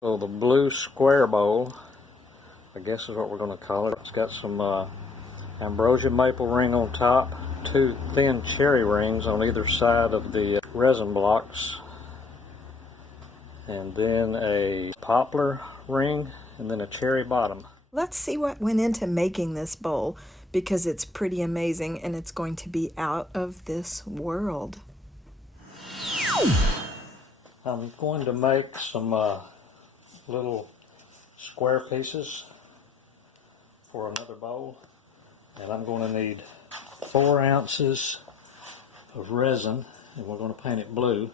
So the blue square bowl, I guess is what we're going to call it. It's got some ambrosia maple ring on top, 2 thin cherry rings on either side of the resin blocks, and then a poplar ring, and then a cherry bottom. Let's see what went into making this bowl, because it's pretty amazing and it's going to be out of this world. I'm going to make some little square pieces for another bowl, and I'm going to need 4 ounces of resin, and we're going to paint it blue.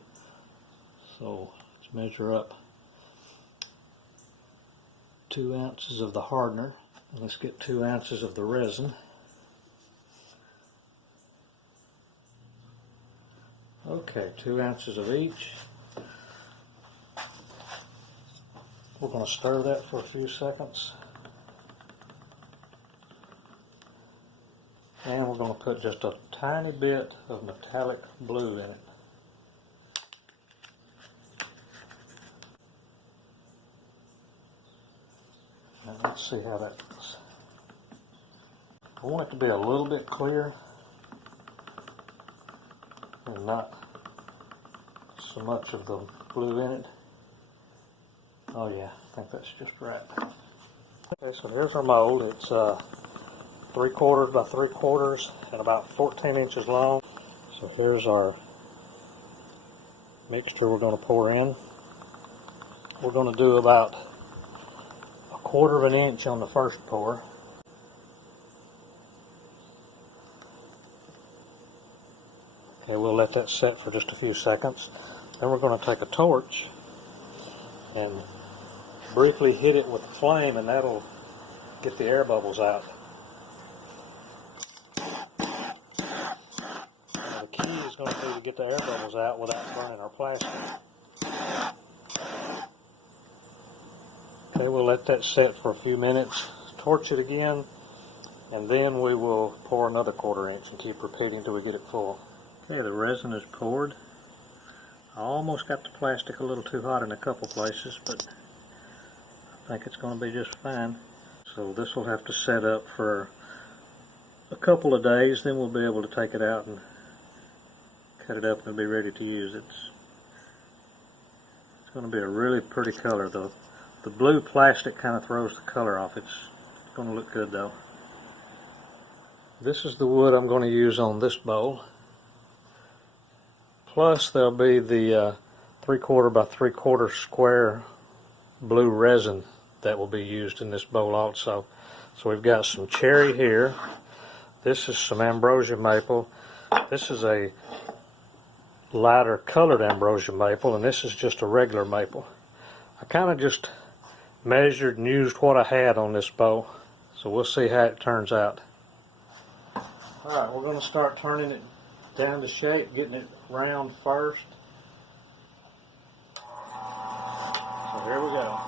So let's measure up 2 ounces of the hardener, and let's get 2 ounces of the resin. Okay, 2 ounces of each. We're going to stir that for a few seconds. And we're going to put just a tiny bit of metallic blue in it. Now let's see how that looks. I want it to be a little bit clear and not so much of the blue in it. Oh yeah, I think that's just right. Okay, so here's our mold. It's 3/4 by 3/4 and about 14 inches long. So here's our mixture we're going to pour in. We're going to do about 1/4 inch on the first pour. Okay, we'll let that set for just a few seconds. Then we're going to take a torch and briefly hit it with the flame, and that'll get the air bubbles out. Now the key is going to be to get the air bubbles out without burning our plastic. Okay, we'll let that set for a few minutes, torch it again, and then we will pour another 1/4 inch and keep repeating until we get it full. Okay, the resin is poured. I almost got the plastic a little too hot in a couple places, but I think it's going to be just fine. So this will have to set up for a couple of days, then we'll be able to take it out and cut it up and be ready to use it. It's going to be a really pretty color though. The blue plastic kind of throws the color off. It's going to look good though. This is the wood I'm going to use on this bowl. Plus there'll be the 3/4 by 3/4 square blue resin that will be used in this bowl also. So we've got some cherry here. This is some ambrosia maple. This is a lighter colored ambrosia maple, and this is just a regular maple. I kind of just measured and used what I had on this bowl. So we'll see how it turns out. Alright, we're going to start turning it down to shape, getting it round first. So here we go.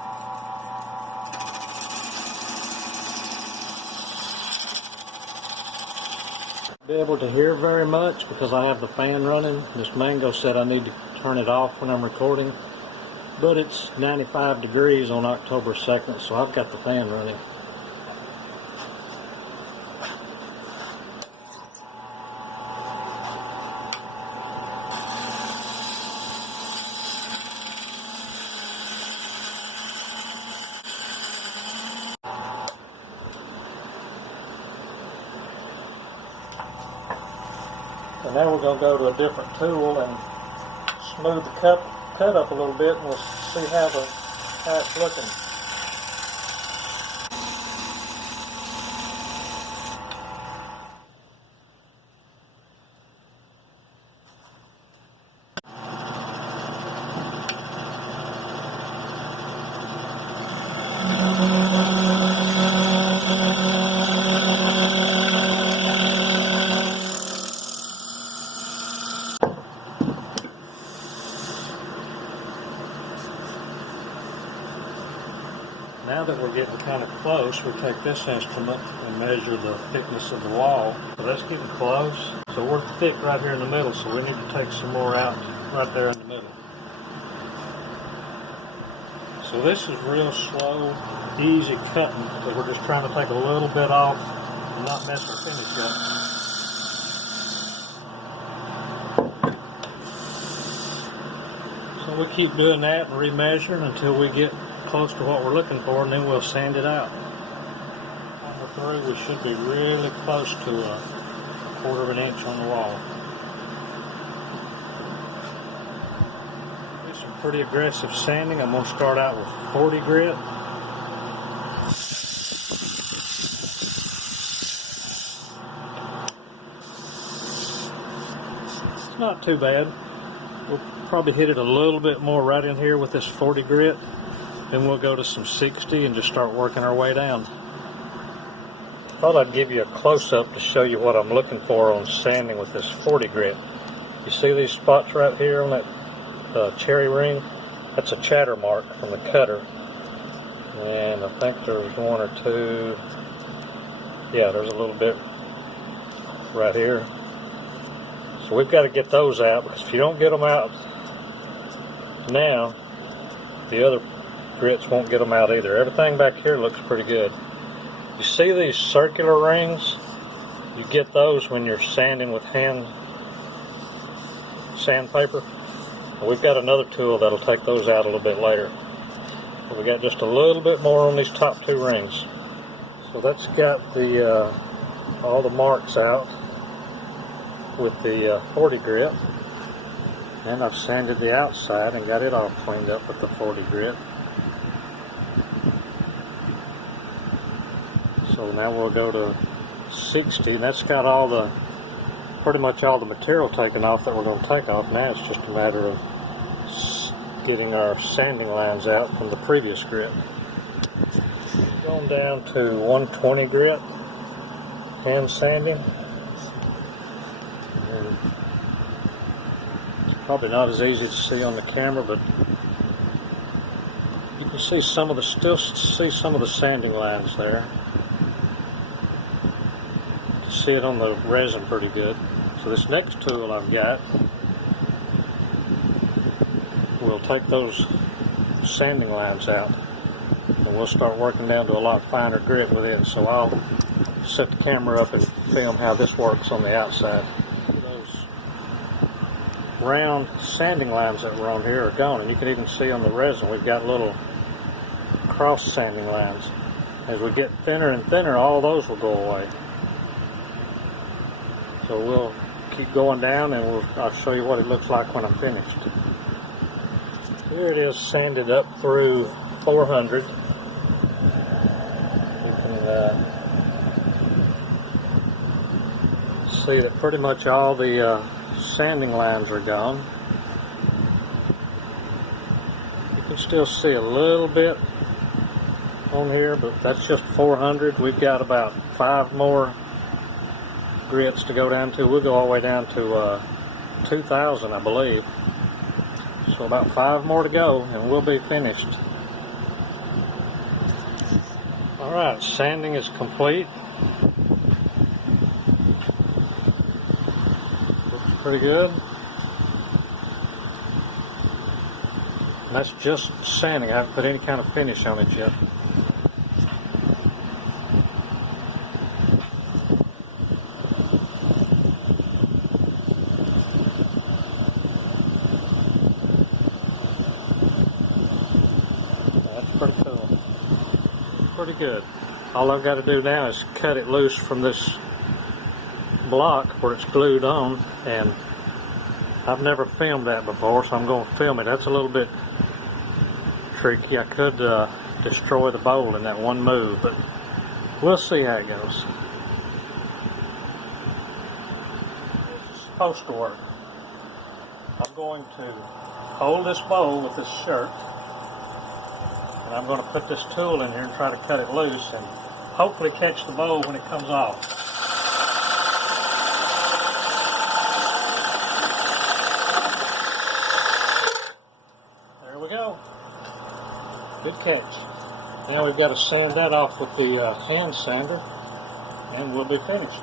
Be able to hear very much because I have the fan running. This Mango said I need to turn it off when I'm recording, but it's 95 degrees on October 2nd, so I've got the fan running. So now we're going to go to a different tool and smooth the cut up a little bit, and we'll see how it's looking. Now that we're getting kind of close, we take this instrument and measure the thickness of the wall. So that's getting close. So we're thick right here in the middle, so we need to take some more out right there in the middle. So So this is real slow, easy cutting because we're just trying to take a little bit off and not mess the finish up. So we keep doing that and remeasuring until we get close to what we're looking for, and then we'll sand it out. When we're through, we should be really close to a 1/4 of an inch on the wall. Do some pretty aggressive sanding. I'm going to start out with 40 grit. It's not too bad. We'll probably hit it a little bit more right in here with this 40 grit. Then we'll go to some 60 and just start working our way down. Thought I'd give you a close-up to show you what I'm looking for on sanding with this 40 grit. You see these spots right here on that cherry ring? That's a chatter mark from the cutter. And I think there's 1 or 2. Yeah, there's a little bit right here. So we've got to get those out, because if you don't get them out now, the other grits won't get them out either. Everything back here looks pretty good. You see these circular rings? You get those when you're sanding with hand sandpaper. We've got another tool that'll take those out a little bit later. But we got just a little bit more on these top 2 rings. So that's got the all the marks out with the 40 grit. And I've sanded the outside and got it all cleaned up with the 40 grit. So now we'll go to 60, and that's got all the, pretty much all the material taken off that we're going to take off. Now it's just a matter of getting our sanding lines out from the previous grit. Going down to 120 grit, hand sanding. And it's probably not as easy to see on the camera, but you can see some of the, still see some of the sanding lines there. See it on the resin pretty good. So this next tool I've got will take those sanding lines out, and we'll start working down to a lot finer grit with it. So I'll set the camera up and film how this works on the outside. Those round sanding lines that were on here are gone, and you can even see on the resin we've got little cross sanding lines. As we get thinner and thinner, all those will go away. So we'll keep going down, and I'll show you what it looks like when I'm finished. Here it is, sanded up through 400. You can see that pretty much all the sanding lines are gone. You can still see a little bit on here, but that's just 400. We've got about 5 more grits to go down to. We'll go all the way down to 2,000, I believe. So about 5 more to go, and we'll be finished. Alright, sanding is complete. Looks pretty good. And that's just sanding. I haven't put any kind of finish on it yet. Pretty cool. Pretty good. All I've got to do now is cut it loose from this block where it's glued on, and I've never filmed that before, so I'm going to film it. That's a little bit tricky. I could destroy the bowl in that one move, but we'll see how it goes. It's supposed to work. I'm going to hold this bowl with this shirt, and I'm going to put this tool in here and try to cut it loose and hopefully catch the bowl when it comes off. There we go. Good catch. Now we've got to sand that off with the hand sander, and we'll be finished.